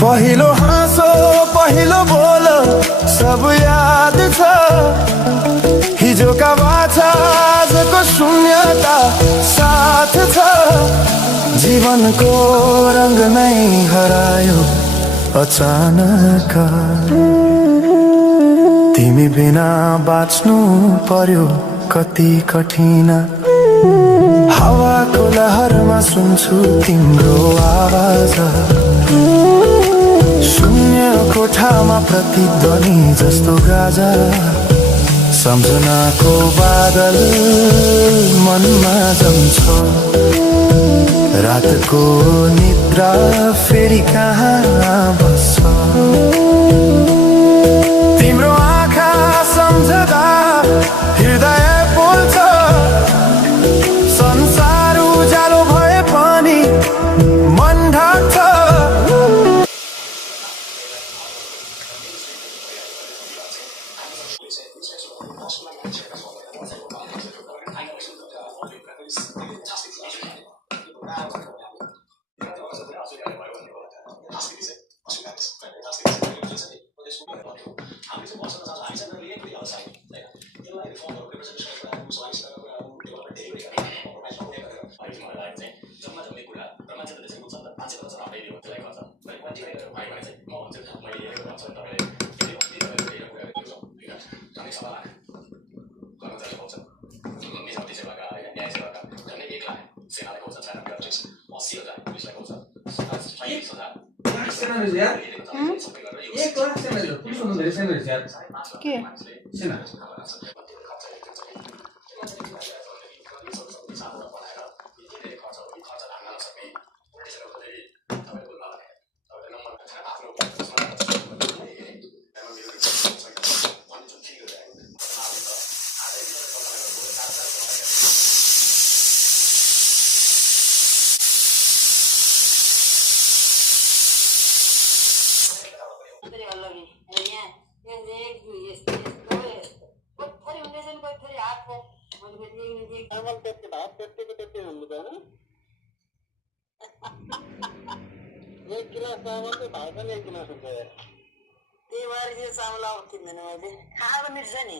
पहिलो हाँसो पहिलो बोल सब याद छ। हिजोका बाछा आजको शून्यता साथ छ। जीवनको रंग नै हरायो अचानक। तिमी बिना बाँच्नु पर्यो कति कठिन। हावाको लहरमा सुन्छु तिम्रो आवाज। शून्य कोठामा प्रतिध्वनि जस्तो गाजा। सम्झनाको बादल मनमा जम्छ। रातको निद्रा फेरि कहाँ बस्छ। तिम्रो आँखा सम्झदा हृदय पोल्छ। संसार उज्यालो भए पनि मन ढाक्छ। एक गिलास चामल चाहिँ भाइ पनि एक गिलास हुन्छ यार। त्यही भएर यो चामल अब किन्दैन मैले। खाएको मिल्छ नि।